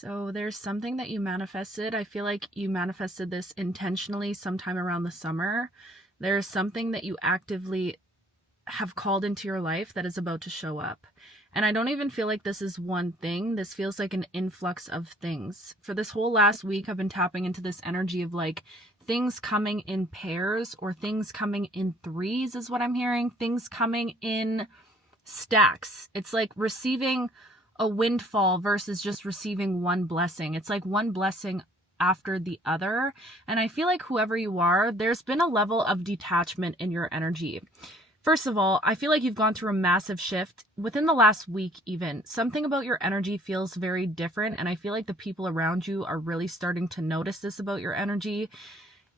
So there's something that you manifested. I feel like you manifested this intentionally sometime around the summer. There's something that you actively have called into your life that is about to show up. And I don't even feel like this is one thing. This feels like an influx of things. For this whole last week, I've been tapping into this energy of like things coming in pairs or things coming in threes, is what I'm hearing. Things coming in stacks. It's like receiving a windfall versus just receiving one blessing. It's like one blessing after the other. And I feel like whoever you are, there's been a level of detachment in your energy. First of all, I feel like you've gone through a massive shift within the last week even. Something about your energy feels very different, and I feel like the people around you are really starting to notice this about your energy.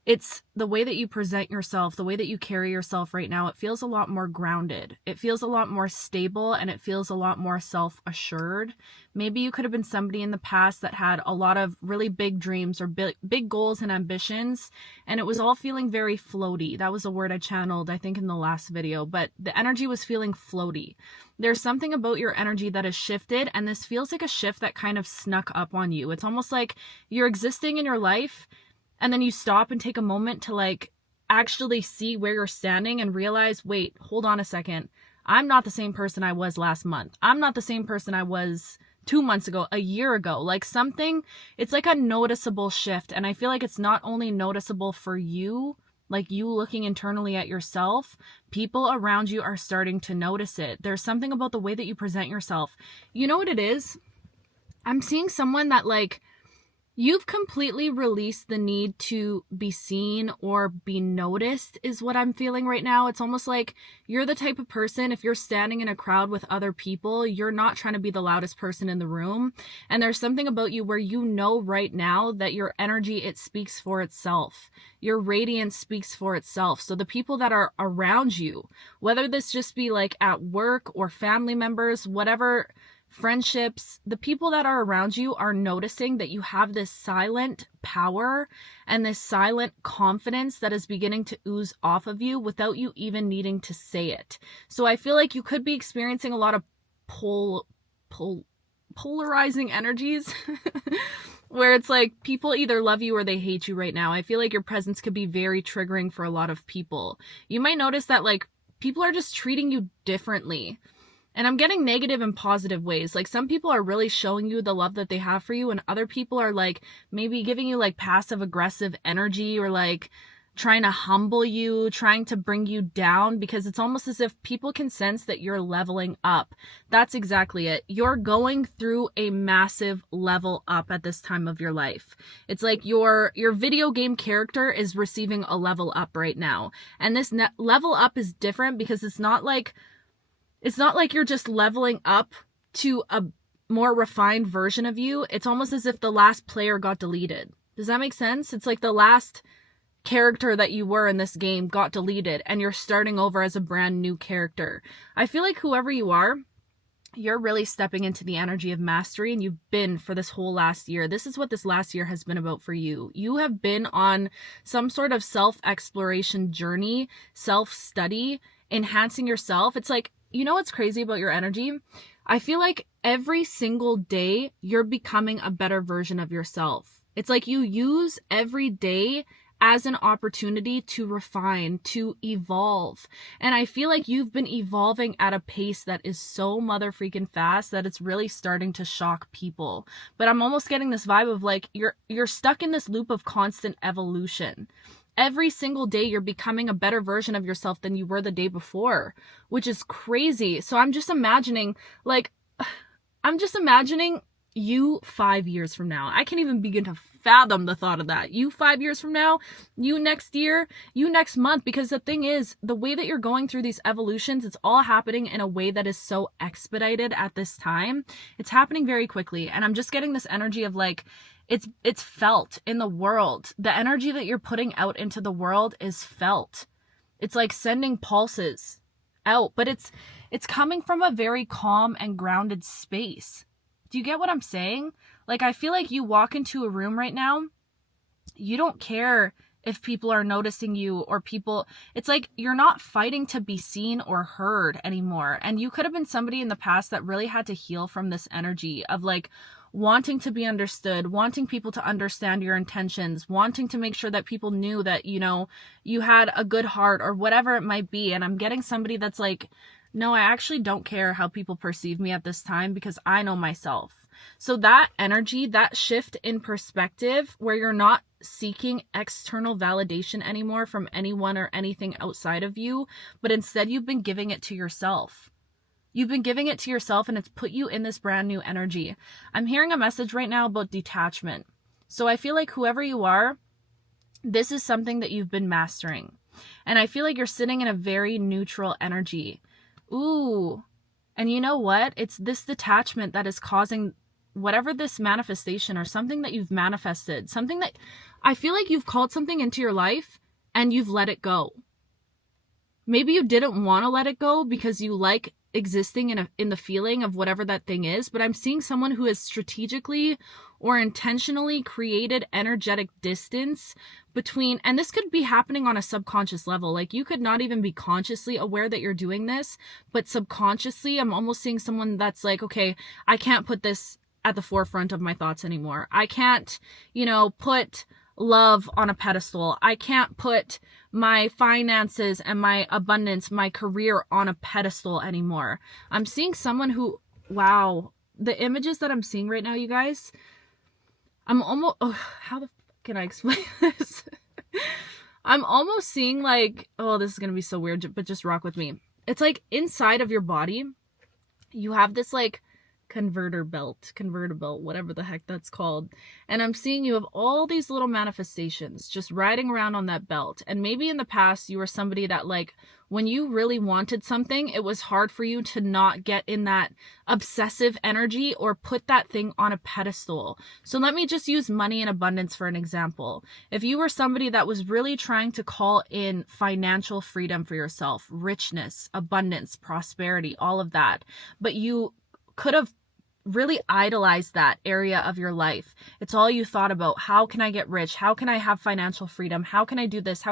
It's the way that you present yourself, the way that you carry yourself right now. It feels a lot more grounded. It feels a lot more stable, and it feels a lot more self-assured. Maybe you could have been somebody in the past that had a lot of really big dreams or big goals and ambitions, and it was all feeling very floaty. That was a word I channeled, I think, in the last video, but the energy was feeling floaty. There's something about your energy that has shifted, and this feels like a shift that kind of snuck up on you. It's almost like you're existing in your life, and then you stop and take a moment to like actually see where you're standing and realize, wait, hold on a second. I'm not the same person I was last month. I'm not the same person I was 2 months ago, a year ago. Like something, it's like a noticeable shift. And I feel like it's not only noticeable for you, like you looking internally at yourself, people around you are starting to notice it. There's something about the way that you present yourself. You know what it is? I'm seeing someone that like, you've completely released the need to be seen or be noticed is what I'm feeling right now. It's almost like you're the type of person, if you're standing in a crowd with other people, you're not trying to be the loudest person in the room. And there's something about you where you know right now that your energy, it speaks for itself. Your radiance speaks for itself. So the people that are around you, whether this just be like at work or family members, whatever, friendships, the people that are around you are noticing that you have this silent power and this silent confidence that is beginning to ooze off of you without you even needing to say it. So I feel like you could be experiencing a lot of polarizing energies where it's like people either love you or they hate you right now. I feel like your presence could be very triggering for a lot of people. You might notice that like people are just treating you differently. And I'm getting negative and positive ways. Like some people are really showing you the love that they have for you, and other people are like maybe giving you like passive aggressive energy or like trying to humble you, trying to bring you down, because it's almost as if people can sense that you're leveling up. That's exactly it. You're going through a massive level up at this time of your life. It's like your video game character is receiving a level up right now. And this level up is different because it's not like you're just leveling up to a more refined version of you. It's almost as if the last player got deleted. Does that make sense? It's like the last character that you were in this game got deleted and you're starting over as a brand new character. I feel like whoever you are, you're really stepping into the energy of mastery, and you've been for this whole last year. This is what this last year has been about for you. You have been on some sort of self-exploration journey, self-study, enhancing yourself. It's like, you know what's crazy about your energy? I feel like every single day you're becoming a better version of yourself. It's like you use every day as an opportunity to refine, to evolve. And I feel like you've been evolving at a pace that is so mother freaking fast that it's really starting to shock people. But I'm almost getting this vibe of like you're stuck in this loop of constant evolution. Every single day you're becoming a better version of yourself than you were the day before, which is crazy. So I'm just imagining you 5 years from now. I can't even begin to fathom the thought of that. You 5 years from now, you next year, you next month, because the thing is, the way that you're going through these evolutions, it's all happening in a way that is so expedited at this time. It's happening very quickly. And I'm just getting this energy of like, it's felt in the world. The energy that you're putting out into the world is felt. It's like sending pulses out, but it's coming from a very calm and grounded space. Do you get what I'm saying? Like, I feel like you walk into a room right now, you don't care if people are noticing you or people, it's like you're not fighting to be seen or heard anymore. And you could have been somebody in the past that really had to heal from this energy of like wanting to be understood, wanting people to understand your intentions, wanting to make sure that people knew that, you know, you had a good heart or whatever it might be. And I'm getting somebody that's like, no, I actually don't care how people perceive me at this time because I know myself. So that energy, that shift in perspective where you're not seeking external validation anymore from anyone or anything outside of you, but instead you've been giving it to yourself. You've been giving it to yourself and it's put you in this brand new energy. I'm hearing a message right now about detachment. So I feel like whoever you are, this is something that you've been mastering. And I feel like you're sitting in a very neutral energy. Ooh. And you know what? It's this detachment that is causing whatever this manifestation or something that you've manifested, something that I feel like you've called something into your life and you've let it go. Maybe you didn't want to let it go because you like existing in the feeling of whatever that thing is, but I'm seeing someone who has strategically or intentionally created energetic distance between, and this could be happening on a subconscious level. Like you could not even be consciously aware that you're doing this, but subconsciously, I'm almost seeing someone that's like, okay, I can't put this at the forefront of my thoughts anymore. I can't, you know, put love on a pedestal. I can't put my finances and my abundance, my career on a pedestal anymore. I'm seeing someone who, wow, the images that I'm seeing right now, you guys, I'm almost, how the can I explain this? I'm almost seeing like, oh, this is going to be so weird, but just rock with me. It's like inside of your body, you have this like convertible, whatever the heck that's called. And I'm seeing you have all these little manifestations just riding around on that belt. And maybe in the past you were somebody that like, when you really wanted something, it was hard for you to not get in that obsessive energy or put that thing on a pedestal. So let me just use money and abundance for an example. If you were somebody that was really trying to call in financial freedom for yourself, richness, abundance, prosperity, all of that, but you could have really idolize that area of your life. It's all you thought about. How can I get rich? How can I have financial freedom? How can I do this?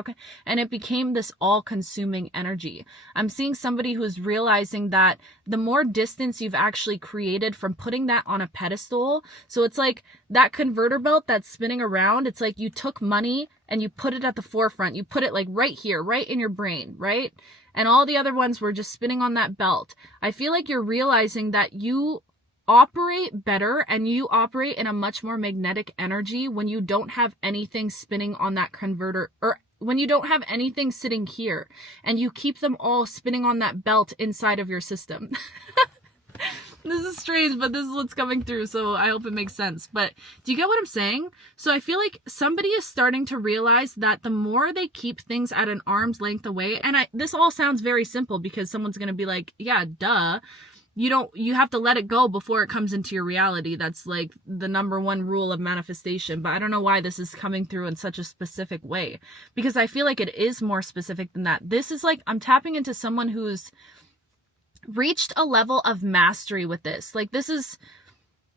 And it became this all-consuming energy. I'm seeing somebody who's realizing that the more distance you've actually created from putting that on a pedestal. So it's like that converter belt that's spinning around. It's like you took money and you put it at the forefront. You put it like right here, right in your brain, right? And all the other ones were just spinning on that belt. I feel like you're realizing that you operate better and you operate in a much more magnetic energy when you don't have anything spinning on that converter, or when you don't have anything sitting here and you keep them all spinning on that belt inside of your system. This is strange, but this is what's coming through, so I hope it makes sense. But do you get what I'm saying? So I feel like somebody is starting to realize that the more they keep things at an arm's length away, and this all sounds very simple because someone's going to be like, yeah, duh. You have to let it go before it comes into your reality. That's like the number one rule of manifestation. But I don't know why this is coming through in such a specific way, because I feel like it is more specific than that. This is like, I'm tapping into someone who's reached a level of mastery with this. Like this is,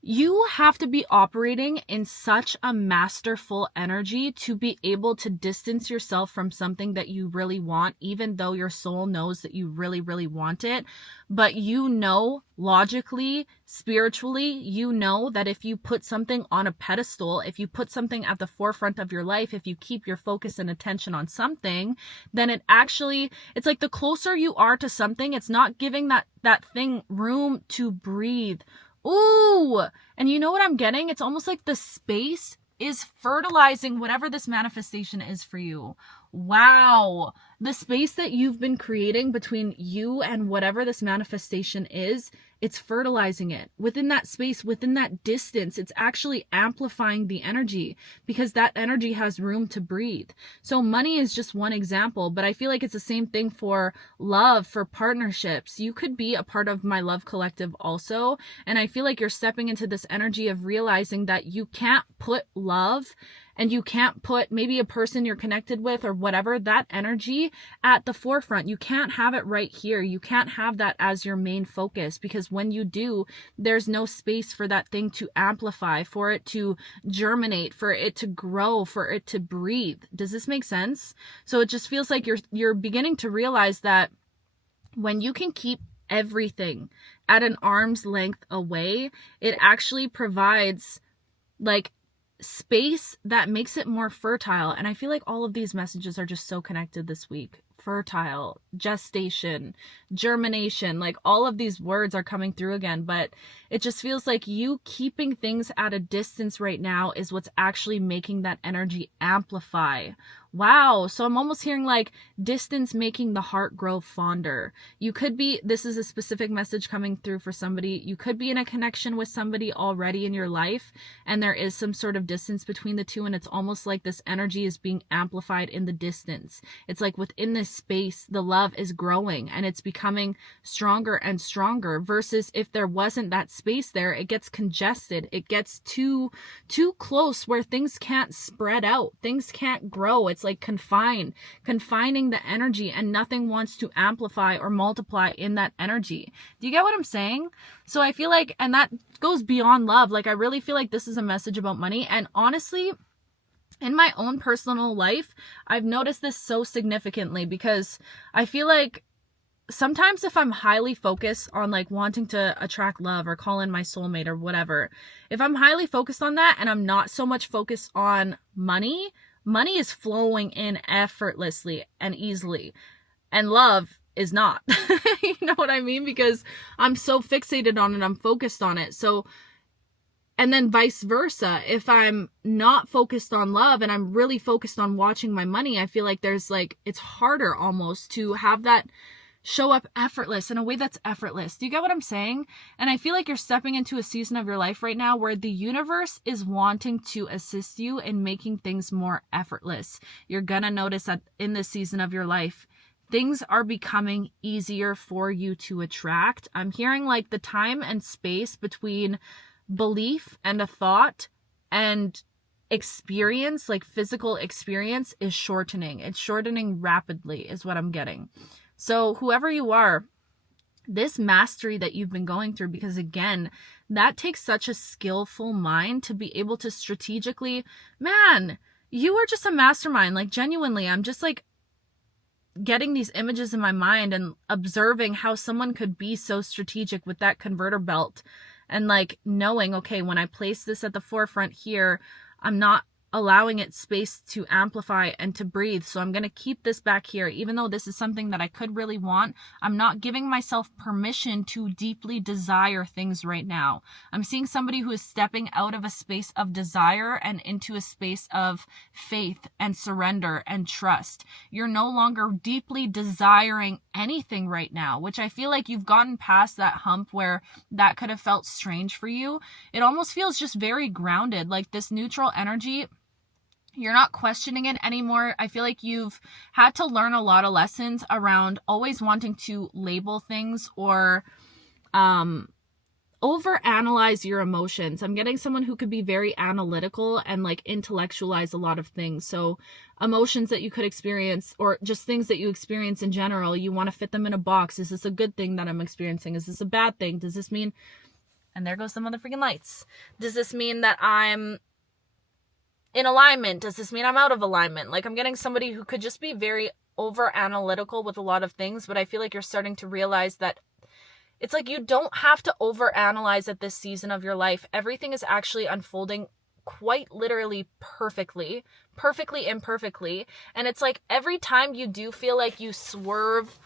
you have to be operating in such a masterful energy to be able to distance yourself from something that you really want, even though your soul knows that you really, really want it. But you know, logically, spiritually, you know that if you put something on a pedestal, if you put something at the forefront of your life, if you keep your focus and attention on something, then it's like the closer you are to something, it's not giving that thing room to breathe. Ooh, and you know what I'm getting? It's almost like the space is fertilizing whatever this manifestation is for you. Wow. The space that you've been creating between you and whatever this manifestation is, it's fertilizing it. Within that space, within that distance, it's actually amplifying the energy because that energy has room to breathe. So money is just one example, but I feel like it's the same thing for love, for partnerships. You could be a part of my love collective also. And I feel like you're stepping into this energy of realizing that you can't put love and you can't put maybe a person you're connected with or whatever, that energy at the forefront. You can't have it right here. You can't have that as your main focus, because when you do, there's no space for that thing to amplify, for it to germinate, for it to grow, for it to breathe. Does this make sense? So it just feels like you're beginning to realize that when you can keep everything at an arm's length away. It actually provides like space that makes it more fertile. And I feel like all of these messages are just so connected this week. Fertile, gestation, germination, like all of these words are coming through again, but it just feels like you keeping things at a distance right now is what's actually making that energy amplify. Wow. So I'm almost hearing like distance making the heart grow fonder. You could be, this is a specific message coming through for somebody. You could be in a connection with somebody already in your life, and there is some sort of distance between the two. And it's almost like this energy is being amplified in the distance. It's like within this space, the love is growing and it's becoming stronger and stronger, versus if there wasn't that space there, it gets congested. It gets too close where things can't spread out. Things can't grow. It's like confining the energy, and nothing wants to amplify or multiply in that energy. Do you get what I'm saying? So I feel like, and that goes beyond love. Like I really feel like this is a message about money. And honestly, in my own personal life, I've noticed this so significantly, because I feel like sometimes if I'm highly focused on like wanting to attract love or call in my soulmate or whatever, if I'm highly focused on that and I'm not so much focused on money is flowing in effortlessly and easily, and love is not. You know what I mean? Because I'm so fixated on it, I'm focused on it. So, and then vice versa, if I'm not focused on love and I'm really focused on watching my money, I feel like there's like, it's harder almost to have that show up effortless in a way that's effortless. Do you get what I'm saying? And I feel like you're stepping into a season of your life right now where the universe is wanting to assist you in making things more effortless. You're gonna notice that in this season of your life, things are becoming easier for you to attract. I'm hearing like the time and space between belief and a thought and experience, like physical experience, is shortening. It's shortening rapidly is what I'm getting. So whoever you are, this mastery that you've been going through, because again, that takes such a skillful mind to be able to strategically, man, you are just a mastermind. Like genuinely, I'm just like getting these images in my mind and observing how someone could be so strategic with that converter belt, and like knowing, okay, when I place this at the forefront here, I'm not allowing it space to amplify and to breathe. So I'm going to keep this back here. Even though this is something that I could really want, I'm not giving myself permission to deeply desire things right now. I'm seeing somebody who is stepping out of a space of desire and into a space of faith and surrender and trust. You're no longer deeply desiring anything right now, which I feel like you've gotten past that hump where that could have felt strange for you. It almost feels just very grounded, like this neutral energy. You're not questioning it anymore. I feel like you've had to learn a lot of lessons around always wanting to label things or overanalyze your emotions. I'm getting someone who could be very analytical and like intellectualize a lot of things. So emotions that you could experience, or just things that you experience in general, you want to fit them in a box. Is this a good thing that I'm experiencing? Is this a bad thing? Does this mean, and there goes some other freaking lights. Does this mean that I'm in alignment? Does this mean I'm out of alignment? Like I'm getting somebody who could just be very over analytical with a lot of things, but I feel like you're starting to realize that it's like you don't have to over analyze at this season of your life. Everything is actually unfolding quite literally perfectly imperfectly. And it's like every time you do feel like you swerve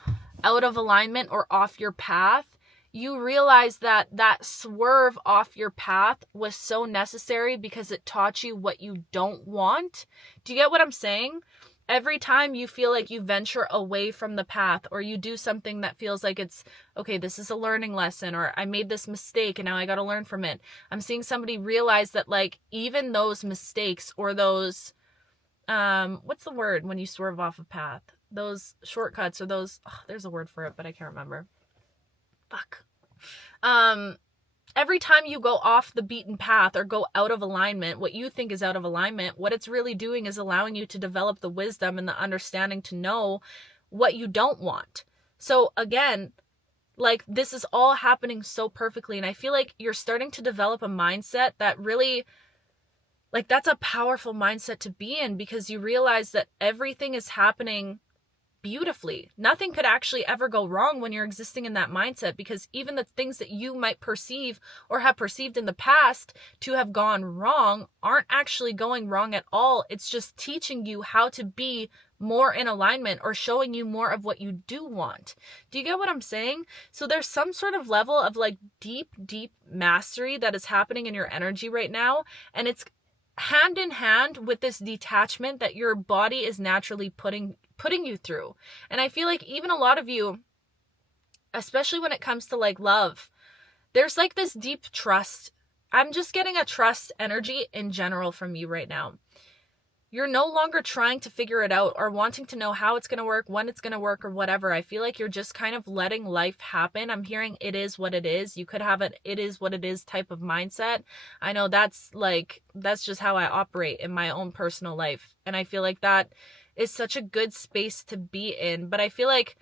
out of alignment or off your path, you realize that that swerve off your path was so necessary because it taught you what you don't want. Do you get what I'm saying? Every time you feel like you venture away from the path, or you do something that feels like it's, okay, this is a learning lesson, or I made this mistake and now I got to learn from it. I'm seeing somebody realize that like even those mistakes or those, what's the word when you swerve off a path? Those shortcuts or those, there's a word for it, but I can't remember. Fuck. Every time you go off the beaten path or go out of alignment, what you think is out of alignment, what it's really doing is allowing you to develop the wisdom and the understanding to know what you don't want. So again, like this is all happening so perfectly. And I feel like you're starting to develop a mindset that really, like that's a powerful mindset to be in, because you realize that everything is happening beautifully. Nothing could actually ever go wrong when you're existing in that mindset, because even the things that you might perceive or have perceived in the past to have gone wrong aren't actually going wrong at all. It's just teaching you how to be more in alignment, or showing you more of what you do want. Do you get what I'm saying? So there's some sort of level of like deep mastery that is happening in your energy right now, and it's hand in hand with this detachment that your body is naturally putting you through. And I feel like even a lot of you, especially when it comes to like love, there's like this deep trust. I'm just getting a trust energy in general from you right now. You're no longer trying to figure it out or wanting to know how it's going to work, when it's going to work, or whatever. I feel like you're just kind of letting life happen. I'm hearing it is what it is. You could have an it is what it is type of mindset. I know that's just how I operate in my own personal life. And I feel like that is such a good space to be in. But I feel like,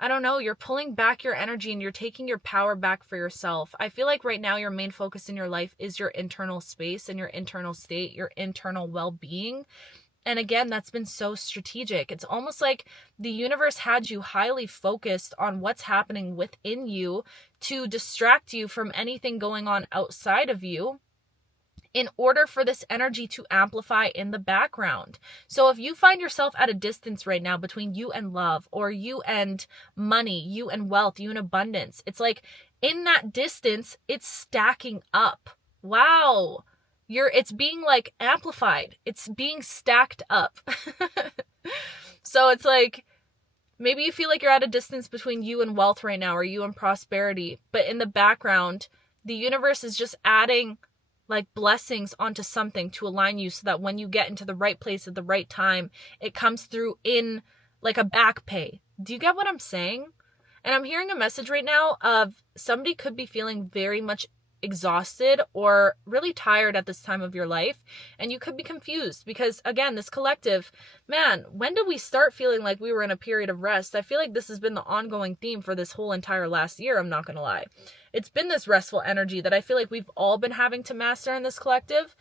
I don't know, you're pulling back your energy and you're taking your power back for yourself. I feel like right now your main focus in your life is your internal space and your internal state, your internal well-being. And again, that's been so strategic. It's almost like the universe had you highly focused on what's happening within you to distract you from anything going on outside of you, in order for this energy to amplify in the background. So if you find yourself at a distance right now between you and love, or you and money, you and wealth, you and abundance, it's like in that distance, it's stacking up. Wow. It's being like amplified. It's being stacked up. So it's like, maybe you feel like you're at a distance between you and wealth right now, or you and prosperity, but in the background, the universe is just adding like blessings onto something to align you, so that when you get into the right place at the right time, it comes through in like a back pay. Do you get what I'm saying? And I'm hearing a message right now of somebody could be feeling very much exhausted or really tired at this time of your life, and you could be confused because, again, this collective, man, when did we start feeling like we were in a period of rest? I feel like this has been the ongoing theme for this whole entire last year. I'm not gonna lie. It's been this restful energy that I feel like we've all been having to master in this collective.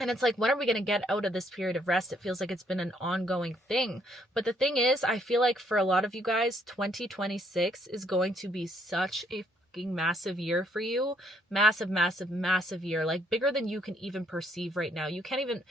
And it's like, when are we going to get out of this period of rest? It feels like it's been an ongoing thing. But the thing is, I feel like for a lot of you guys, 2026 is going to be such a fucking massive year for you. Massive, massive, massive year. Like bigger than you can even perceive right now. You can't even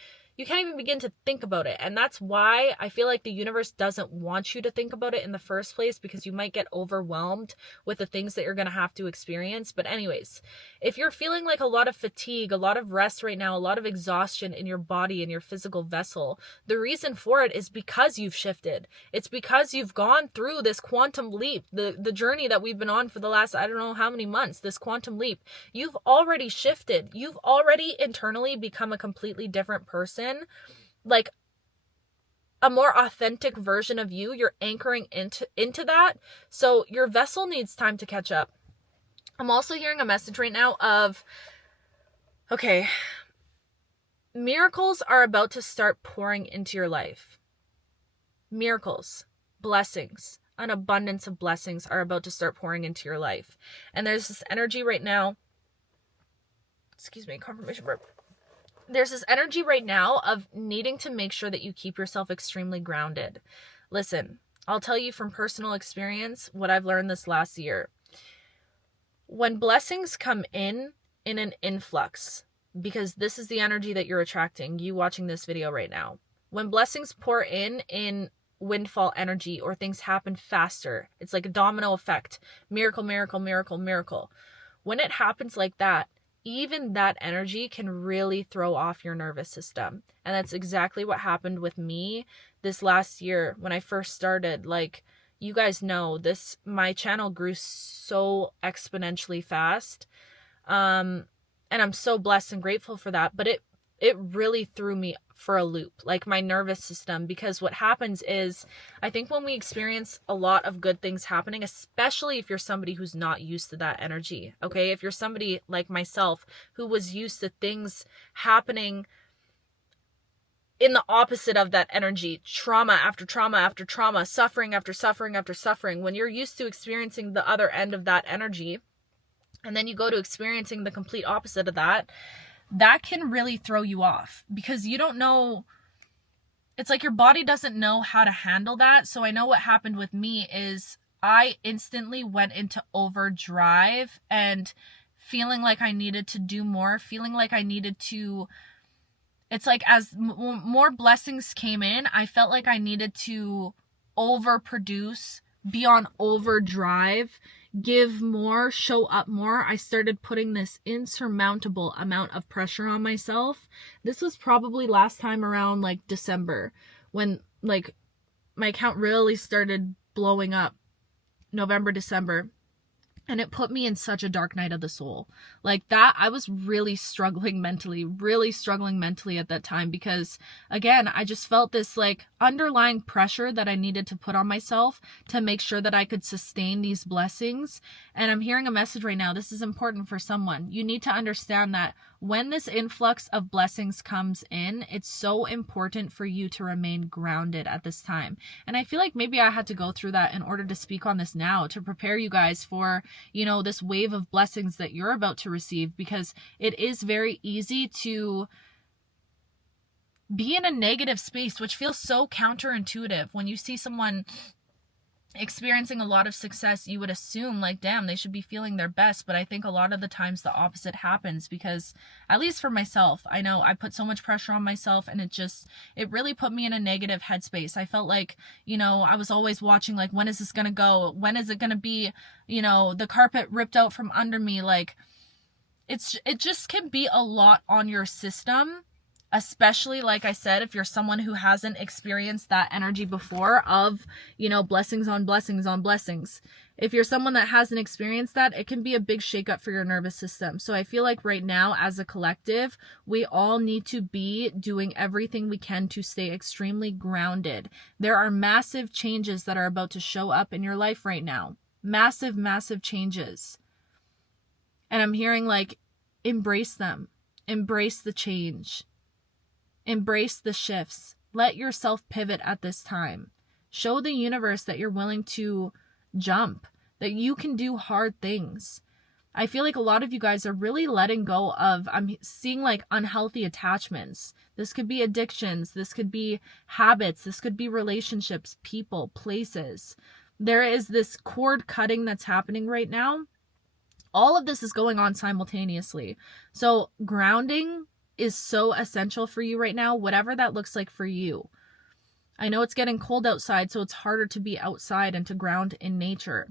begin to think about it. And that's why I feel like the universe doesn't want you to think about it in the first place, because you might get overwhelmed with the things that you're going to have to experience. But anyways, if you're feeling like a lot of fatigue, a lot of rest right now, a lot of exhaustion in your body and your physical vessel, the reason for it is because you've shifted. It's because you've gone through this quantum leap, the journey that we've been on for the last, I don't know how many months, this quantum leap. You've already shifted. You've already internally become a completely different person. Like a more authentic version of you. You're anchoring into that. So your vessel needs time to catch up. I'm also hearing a message right now of, okay, miracles are about to start pouring into your life. Miracles, blessings, an abundance of blessings are about to start pouring into your life. And there's this energy right now. Excuse me, confirmation burp. There's this energy right now of needing to make sure that you keep yourself extremely grounded. Listen, I'll tell you from personal experience what I've learned this last year. When blessings come in an influx, because this is the energy that you're attracting, you watching this video right now. When blessings pour in windfall energy, or things happen faster, it's like a domino effect. Miracle, miracle, miracle, miracle. When it happens like that, even that energy can really throw off your nervous system. And that's exactly what happened with me this last year when I first started. Like, you guys know this, my channel grew so exponentially fast. And I'm so blessed and grateful for that. But it really threw me for a loop, like my nervous system, because what happens is, I think when we experience a lot of good things happening, especially if you're somebody who's not used to that energy, okay? If you're somebody like myself who was used to things happening in the opposite of that energy, trauma after trauma after trauma, suffering after suffering after suffering, when you're used to experiencing the other end of that energy, and then you go to experiencing the complete opposite of that, that can really throw you off, because you don't know it's like your body doesn't know how to handle that. So I know what happened with me is I instantly went into overdrive and feeling like I needed to do more, feeling like I needed to, it's like as more blessings came in, I felt like I needed to overproduce, be on overdrive, give more, show up more. I started putting this insurmountable amount of pressure on myself. This was probably last time around like December, when like my account really started blowing up. November, December. And it put me in such a dark night of the soul. Like that, I was really struggling mentally at that time, because again, I just felt this like underlying pressure that I needed to put on myself to make sure that I could sustain these blessings. And I'm hearing a message right now. This is important for someone. You need to understand that when this influx of blessings comes in, it's so important for you to remain grounded at this time. And I feel like maybe I had to go through that in order to speak on this now, to prepare you guys for, you know, this wave of blessings that you're about to receive, because it is very easy to be in a negative space, which feels so counterintuitive. When you see someone experiencing a lot of success, you would assume like, damn, they should be feeling their best. But I think a lot of the times the opposite happens, because at least for myself, I know I put so much pressure on myself, and it really put me in a negative headspace. I felt like, you know, I was always watching like, when is this going to go? When is it going to be, you know, the carpet ripped out from under me? Like it just can be a lot on your system. Especially, like I said, if you're someone who hasn't experienced that energy before of, you know, blessings on blessings on blessings. If you're someone that hasn't experienced that, it can be a big shakeup for your nervous system. So I feel like right now, as a collective, we all need to be doing everything we can to stay extremely grounded. There are massive changes that are about to show up in your life right now. Massive, massive changes. And I'm hearing like, embrace them. Embrace the change. Embrace the shifts. Let yourself pivot at this time. Show the universe that you're willing to jump, that you can do hard things. I feel like a lot of you guys are really letting go of, I'm seeing like unhealthy attachments. This could be addictions. This could be habits. This could be relationships, people, places. There is this cord cutting that's happening right now. All of this is going on simultaneously. So grounding is so essential for you right now, whatever that looks like for you. I know it's getting cold outside, so it's harder to be outside and to ground in nature,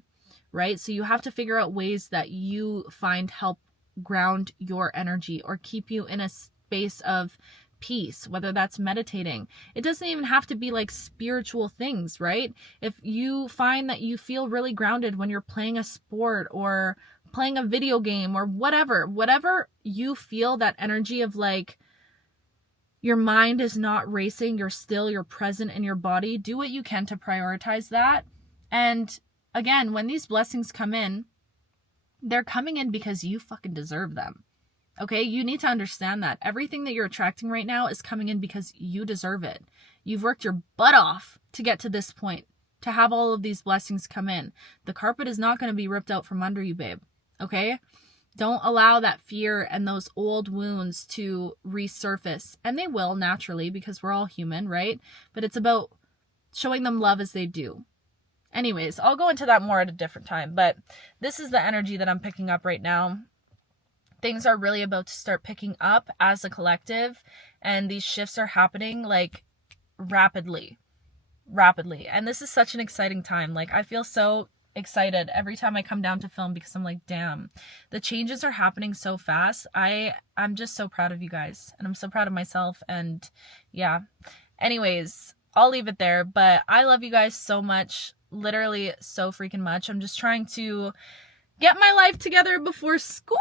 right? So you have to figure out ways that you find help ground your energy or keep you in a space of peace, whether that's meditating. It doesn't even have to be like spiritual things, right? If you find that you feel really grounded when you're playing a sport or playing a video game or whatever you feel, that energy of like your mind is not racing, you're still, you're present in your body, do what you can to prioritize that. And again, when these blessings come in, they're coming in because you fucking deserve them. Okay, you need to understand that everything that you're attracting right now is coming in because you deserve it. You've worked your butt off to get to this point, to have all of these blessings come in. The carpet is not going to be ripped out from under you, babe. Okay? Don't allow that fear and those old wounds to resurface. And they will naturally, because we're all human, right? But it's about showing them love as they do. Anyways, I'll go into that more at a different time. But this is the energy that I'm picking up right now. Things are really about to start picking up as a collective. And these shifts are happening like rapidly. And this is such an exciting time. Like I feel so excited every time I come down to film, because I'm like, damn, the changes are happening so fast. I'm just so proud of you guys, and I'm so proud of myself. And yeah, anyways, I'll leave it there, but I love you guys so much, literally so freaking much. I'm just trying to get my life together before school.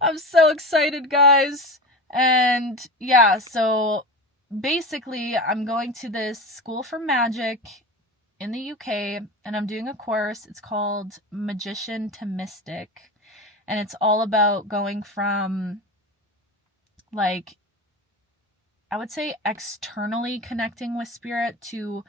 I'm so excited, guys. And yeah, so basically I'm going to this school for magic in the UK, and I'm doing a course. It's called Magician to Mystic, and it's all about going from, like, I would say externally connecting with spirit to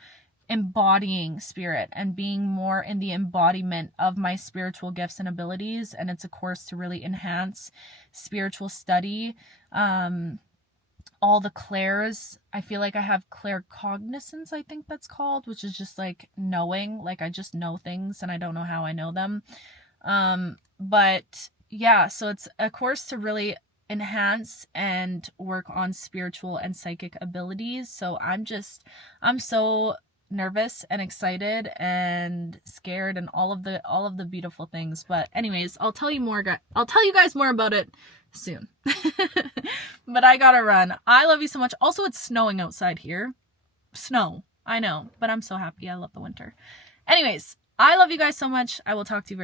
embodying spirit and being more in the embodiment of my spiritual gifts and abilities. And it's a course to really enhance spiritual study, all the clairs. I feel like I have claircognizance, I think that's called, which is just like knowing, like I just know things and I don't know how I know them. But yeah, so it's a course to really enhance and work on spiritual and psychic abilities. So I'm so nervous and excited and scared and all of the beautiful things. But anyways, I'll tell you guys more about it soon. But I gotta run. I love you so much. Also, it's snowing outside here. Snow, I know, but I'm so happy. I love the winter. Anyways, I love you guys so much. I will talk to you very